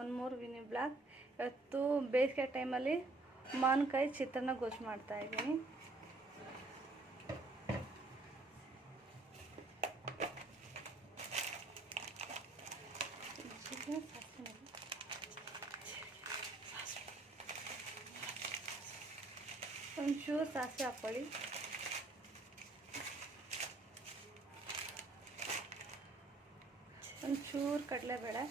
ಒಂದು ಮೂರು ವಿನಿ ಬ್ಲಾಗ್. ಇವತ್ತು ಬೇಸಿಗೆ ಟೈಮಲ್ಲಿ ಮಾವಿನಕಾಯಿ ಚಿತ್ರಾನ್ನ ಗೊಜ್ಜು ಮಾಡ್ತಾ ಇದ್ದೀನಿ. ಒಂಚೂರು ಸಾಸಿವೆ ಹಾಕ್ಕೊಳ್ಳಿ. ಒಂಚೂರು ಕಡಲೆಬೇಳೆ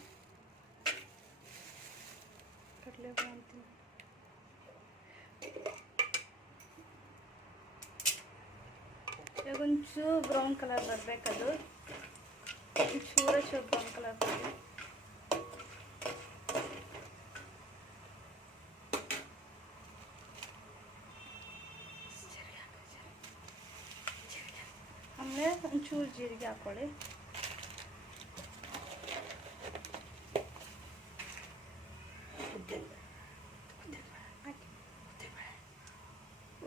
ಅಂತೀನಿ. ಇವಾಗ ಒಂಚೂರು ಬ್ರೌನ್ ಕಲರ್ ಬರಬೇಕದು. ಚೂರು ಬ್ರೌನ್ ಕಲರ್ ಬರಲಿ. ಆಮೇಲೆ ಒಂಚೂರು ಜೀರಿಗೆ ಹಾಕ್ಕೊಳ್ಳಿ.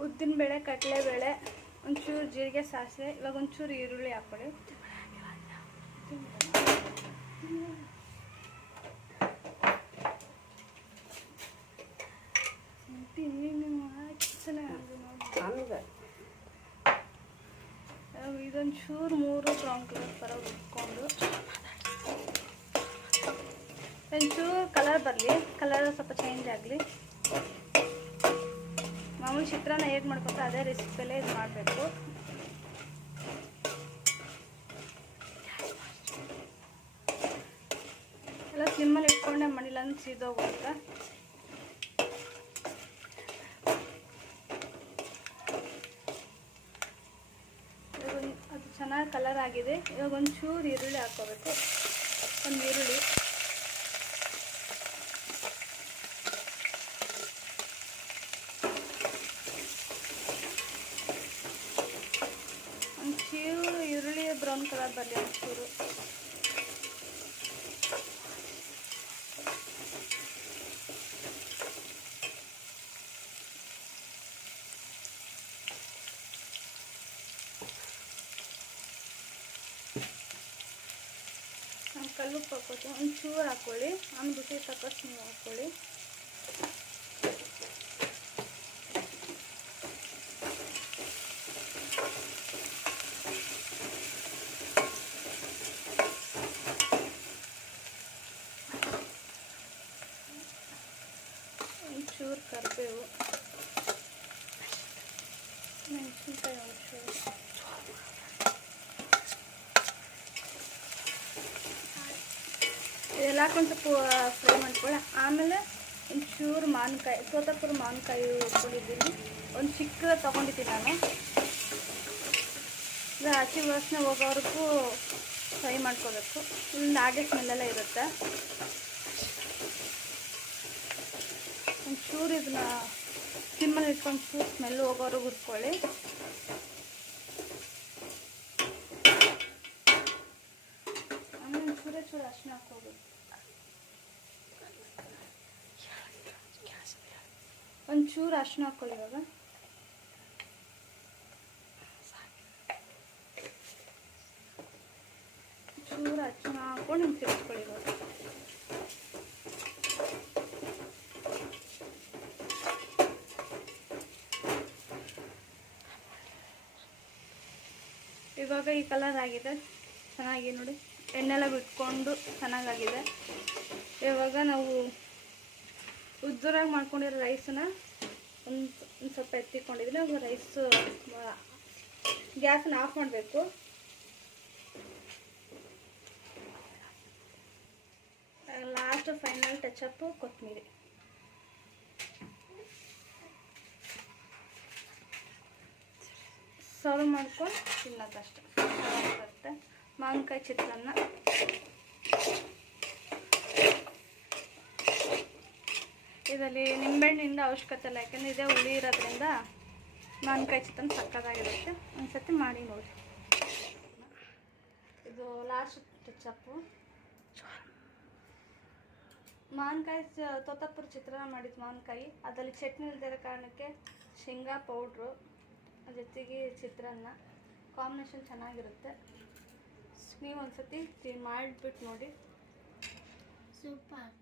ಉದ್ದಿನಬೇಳೆ, ಕಡಲೆಬೇಳೆ, ಒಂಚೂರು ಜೀರಿಗೆ, ಸಾಸಿವೆ. ಇವಾಗ ಒಂಚೂರು ಈರುಳ್ಳಿ ಹಾಕ್ಕೊಳ್ಳಿ. ಇದೊಂಚೂರು ಮೂರು ಬ್ರೌನ್ ಕಲರ್ ಥರ ಉಟ್ಕೊಂಡು ಒಂಚೂರು ಕಲರ್ ಬರಲಿ. ಕಲರ್ ಸ್ವಲ್ಪ ಚೇಂಜ್ ಆಗಲಿ. ಮಾಮೂಲಿ ಚಿತ್ರಾನ್ನ ಹೇಗೆ ಮಾಡ್ಕೊತಾರೆ ಅದೇ ರೆಸಿಪಿಯಲ್ಲೇ ಇದು ಮಾಡಬೇಕು. ಎಲ್ಲ ಸ್ಲಿಮ್ಮಲ್ಲಿ ಇಟ್ಕೊಂಡೆ ಮಾಡಿಲ್ಲ ಅಂದ್ರೆ ಸೀದೋಗುತ್ತೆ. ಅದು ಚೆನ್ನಾಗಿ ಕಲರ್ ಆಗಿದೆ. ಇವಾಗ ಒಂಚೂರು ಈರುಳ್ಳಿ ಹಾಕ್ಕೋಬೇಕು. ಒಂದು ಈರುಳ್ಳಿ, ಒಂಚೂರು ಈರುಳ್ಳಿ ಬ್ರೌನ್ ಕಲರ್ ಬರಲಿ. ಒಂಚೂರು ಕಲ್ಲುಪ್ಪು ಹಾಕೋತೀನಿ. ಒಂಚೂರು ಹಾಕ್ಕೊಳ್ಳಿ. ಆಮೇಲೆ ರುಚಿ ತಕ್ಕಷ್ಟು ನೀವು ಹಾಕ್ಕೊಳ್ಳಿ. ಒಂಚೂರು ಕರಿಬೇವು, ಮೆಣಸಿನ್ಕಾಯಿ ಒಂಚೂರು, ಇದೆಲ್ಲ ಹಾಕೊಂಡು ಸ್ವಲ್ಪ ಫ್ರೈ ಮಾಡ್ಕೊಳ್ಳಿ. ಆಮೇಲೆ ಒಂಚೂರು ಮಾವಿನಕಾಯಿ, ತೋತಾಪುರ ಮಾವಿನಕಾಯಿ ಇಟ್ಕೊಂಡಿದ್ದೀನಿ. ಒಂದು ಚಿಕ್ಕ ತೊಗೊಂಡಿದ್ದೀನಿ ನಾನು. ಇದು ಹಸಿ ವಾಸನೆ ಹೋಗೋವರೆಗೂ ಫ್ರೈ ಮಾಡ್ಕೋಬೇಕು. ಒಂದು ಹಾಗೆ ಸ್ಮೆಲ್ಲೆಲ್ಲ ಇರುತ್ತೆ. ಒಂಚೂರು ಇದನ್ನ ಸಿಮ್ಮಲ್ಲಿ ಇಟ್ಕೊಂಡು ಚೂರು ಸ್ಮೆಲ್ ಹೋಗೋವರೆಗೂ ಹುರ್ಕೊಳ್ಳಿ. ಆಮೇಲೆ ಚೂರು ಅರಿಶಿನ ಹಾಕ್ಕೋಬೇಕು. ಒಂಚೂರು ಅರಿಶಿನ ಹಾಕ್ಕೊಳ್ಳಿ. ಇವಾಗ ಚೂರು ಅರಿಶಿನ ಹಾಕ್ಕೊಂಡು ಹಿಂಗೆ ತಿರ್ಸ್ಕೊಳ್ಳಿ. ಇವಾಗ ಈ ಕಲರ್ ಆಗಿದೆ ಚೆನ್ನಾಗಿ ನೋಡಿ. ಎಣ್ಣೆಲ್ಲ ಬಿಟ್ಕೊಂಡು ಚೆನ್ನಾಗಾಗಿದೆ. ಇವಾಗ ನಾವು ಉದ್ದರಾಗಿ ಮಾಡ್ಕೊಂಡಿರೋ ರೈಸನ್ನ ಒಂದು ಸ್ವಲ್ಪ ಎತ್ತಿಕೊಂಡಿದ್ದೀನಿ. ಇವಾಗ ರೈಸು ಗ್ಯಾಸನ್ನ ಆಫ್ ಮಾಡಬೇಕು. ಲಾಸ್ಟ್ ಫೈನಲ್ ಟಚಪ್ಪು ಕೊತ್ತಂಬರಿ. ಸರ್ವ್ ಮಾಡ್ಕೊಂಡು ತಿನ್ನೋದಷ್ಟೆ. ಬರುತ್ತೆ ಮಾವಿನಕಾಯಿ ಚಿತ್ರಾನ್ನ. ಇದರಲ್ಲಿ ನಿಂಬೆಹಣ್ಣಿಂದ ಅವಶ್ಯಕತೆ ಇಲ್ಲ, ಯಾಕೆಂದರೆ ಇದೇ ಹುಳಿ ಇರೋದ್ರಿಂದ ಮಾವಿನಕಾಯಿ ಚಿತ್ರಾನ್ನ ಸಕ್ಕತ್ತಾಗಿರುತ್ತೆ. ಒಂದ್ಸತಿ ಮಾಡಿ ನೋಡಿ. ಇದು ಲಾಸ್ಟ್ ಟಚಪ್ಪು. ಮಾವಿನಕಾಯಿ ತೋತಾಪುರ ಚಿತ್ರಾನ್ನ ಮಾಡಿದ್ದು ಮಾವಿನಕಾಯಿ. ಅದರಲ್ಲಿ ಚಟ್ನಿ ಇಲ್ದಿರೋ ಕಾರಣಕ್ಕೆ ಶೇಂಗಾ ಪೌಡ್ರು, ಜೊತೆಗೆ ಚಿತ್ರಾನ್ನ ಕಾಂಬಿನೇಷನ್ ಚೆನ್ನಾಗಿರುತ್ತೆ. ನೀವು ಒಂದ್ಸತಿ ಮಾಡಿಬಿಟ್ಟು ನೋಡಿ. ಸೂಪರ್.